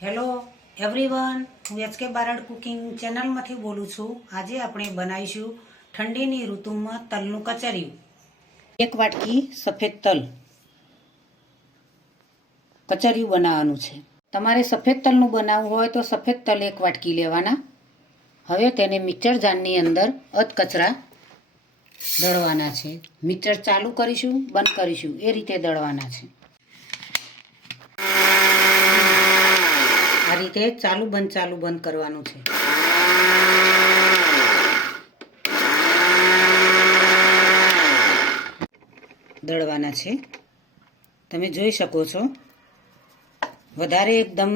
Hello everyone, હું HK Barad cooking ચેનલમાંથી બોલું છું। આજે આપણે બનાવીશું ઠંડીની ઋતુમાં તલનું કચરિયું। એક વાટકી સફેદ તલ કચરિયું બનાવવાનું છે। તમારે સફેદ તલનું બનાવવું હોય તો સફેદ તલ એક વાટકી લેવાના। હવે તેને મિક્સર જારની અંદર અધકચરા દળવાના છે। મિક્સર ચાલુ કરીશું, બંધ કરીશું, એ રીતે દળવાના છે। આ રીતે ચાલુ બંધ કરવાનું છે। દળવાના છે, તમે જોઈ શકો છો। વધારે એકદમ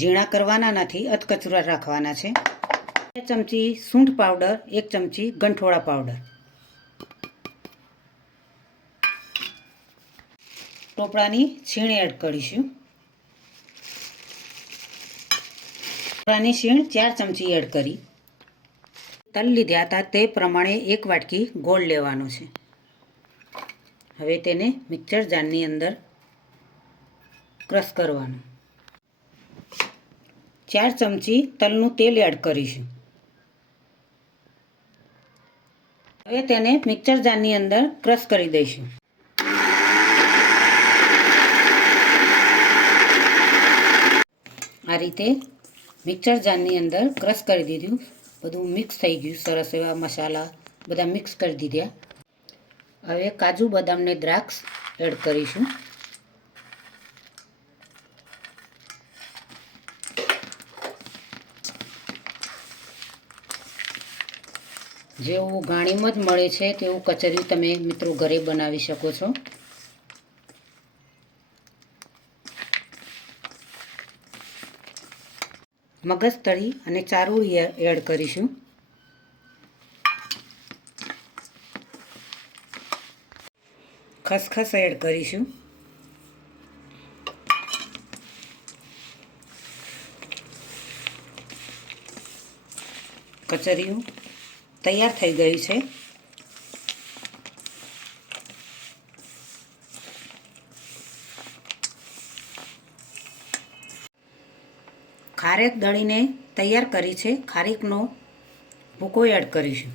ઝીણા કરવાના નથી, અધકચરા રાખવાના છે। 1 ચમચી સૂંઠ પાવડર, 1 ચમચી ગંઠોળા પાવડર, ટોપરાની છીણ એડ કરીશું। ટોપરાની છીણ 4 ચમચી એડ કરી। તલ લીધા હતા તે પ્રમાણે 1 વાટકી ગોળ લેવાનો છે। હવે તેને મિક્સર જારની અંદર ક્રશ કરવાનું। 4 ચમચી તલનું તેલ એડ કરીશું। હવે તેને મિક્સર જારની અંદર ક્રશ કરી દઈશું। આ રીતે મિક્સર જારની અંદર ક્રશ કરી દીધું। બધું મિક્સ થઈ ગયું, સરસ એવા મસાલા બધા મિક્સ કરી દીધા। હવે કાજુ બદામ ને દ્રાક્ષ એડ કરીશું। જેવું ગાણીમાં જ મળે છે તેવું કચરિયું તમે મિત્રો ઘરે બનાવી શકો છો। મગજતરી અને ચારોળી એડ કરીશું। ખસખસ એડ કરીશું। કચરિયું તૈયાર થઈ ગયું છે। ખારેક દળીને તૈયાર કરી છે, ખારેકનો ભૂકો એડ કરીશું।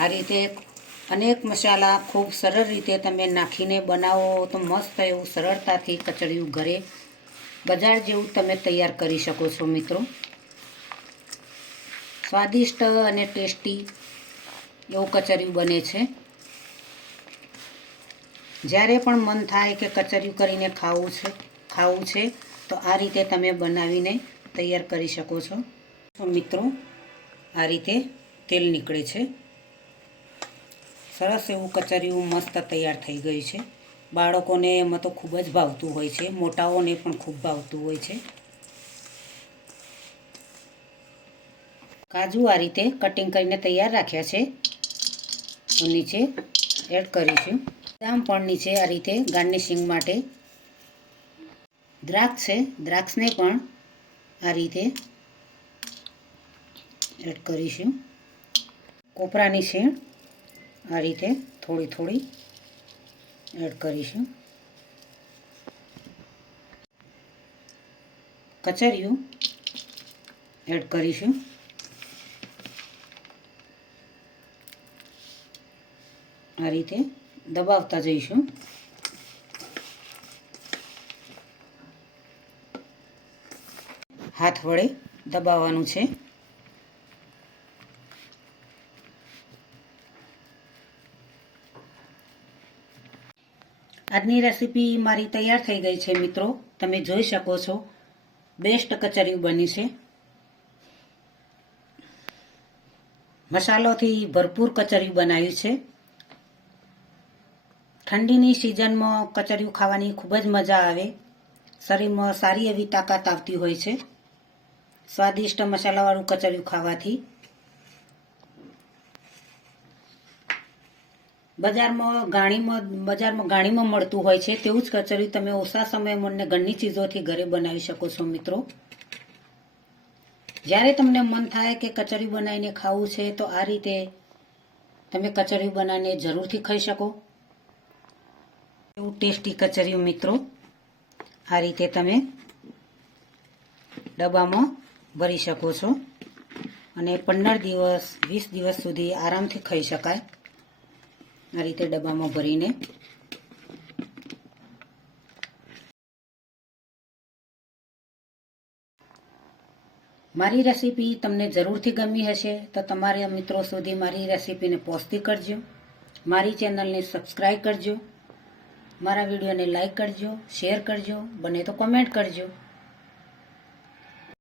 આ રીતે અનેક મસાલા ખૂબ સરળ રીતે તમે નાખીને બનાવો તો મસ્ત એવું સરળતાથી કચરિયું ઘરે બજાર જેવું તમે તૈયાર કરી શકો છો મિત્રો। સ્વાદિષ્ટ અને ટેસ્ટી એવું કચરિયું બને છે। જ્યારે પણ મન થાય કે કચરિયું કરીને ખાવું છે તો આ રીતે તમે બનાવીને તૈયાર કરી શકો છો। તો મિત્રો આ રીતે તેલ નીકળે છે। સરસ એવું કચરિયું મસ્ત તૈયાર થઈ ગયું છે। બાળકોને એમાં તો ખૂબ જ ભાવતું હોય છે, મોટાઓને પણ ખૂબ ભાવતું હોય છે। કાજુ આ રીતે કટિંગ કરીને તૈયાર રાખ્યા છે, તો નીચે એડ કરીશું। બદામ પણ નીચે આ રીતે ગાર્નિશિંગ માટે। દ્રાક્ષ છે, દ્રાક્ષને પણ આ રીતે એડ કરીશું। કોપરાની છીણ આ રીતે થોડી થોડી એડ કરીશું। કચરિયું એડ કરીશું। આ રીતે દબાવતા જઈશું। હાથ વડે દબાવવાનું છે। આજની રેસીપી મારી તૈયાર થઈ ગઈ છે મિત્રો, તમે જોઈ શકો છો। બેસ્ટ કચરિયું બની છે। મસાલોથી ભરપૂર કચરિયું બનાવ્યું છે। ઠંડીની સિઝનમાં કચરિયું ખાવાની ખૂબ જ મજા આવે। શરીરમાં સારી એવી તાકાત આવતી હોય છે સ્વાદિષ્ટ મસાલાવાળું કચરિયું ખાવાથી। બજારમાં ગાણીમાં મળતું હોય છે તેવું જ કચરિયું તમે ઓછા સમયમાં અને ઘરની ચીજોથી ઘરે બનાવી શકો છો મિત્રો। જ્યારે તમને મન થાય કે કચરિયું બનાવીને ખાવું છે તો આ રીતે તમે કચરિયું બનાવીને જરૂરથી ખાઈ શકો। એવું ટેસ્ટી કચરિયું મિત્રો આ રીતે તમે ડબ્બામાં ભરી શકો છો અને 15 દિવસ 20 દિવસ સુધી આરામથી ખાઈ શકાય આ રીતે ડબ્બામાં ભરીને। મારી રેસીપી તમને જરૂરથી ગમી હશે તો તમારા મિત્રો સુધી મારી રેસીપીને પહોંચતી કરજો। મારી ચેનલને સબસ્ક્રાઈબ કરજો, મારા વિડીયોને લાઈક કરજો, શેર કરજો, બને તો કમેન્ટ કરજો।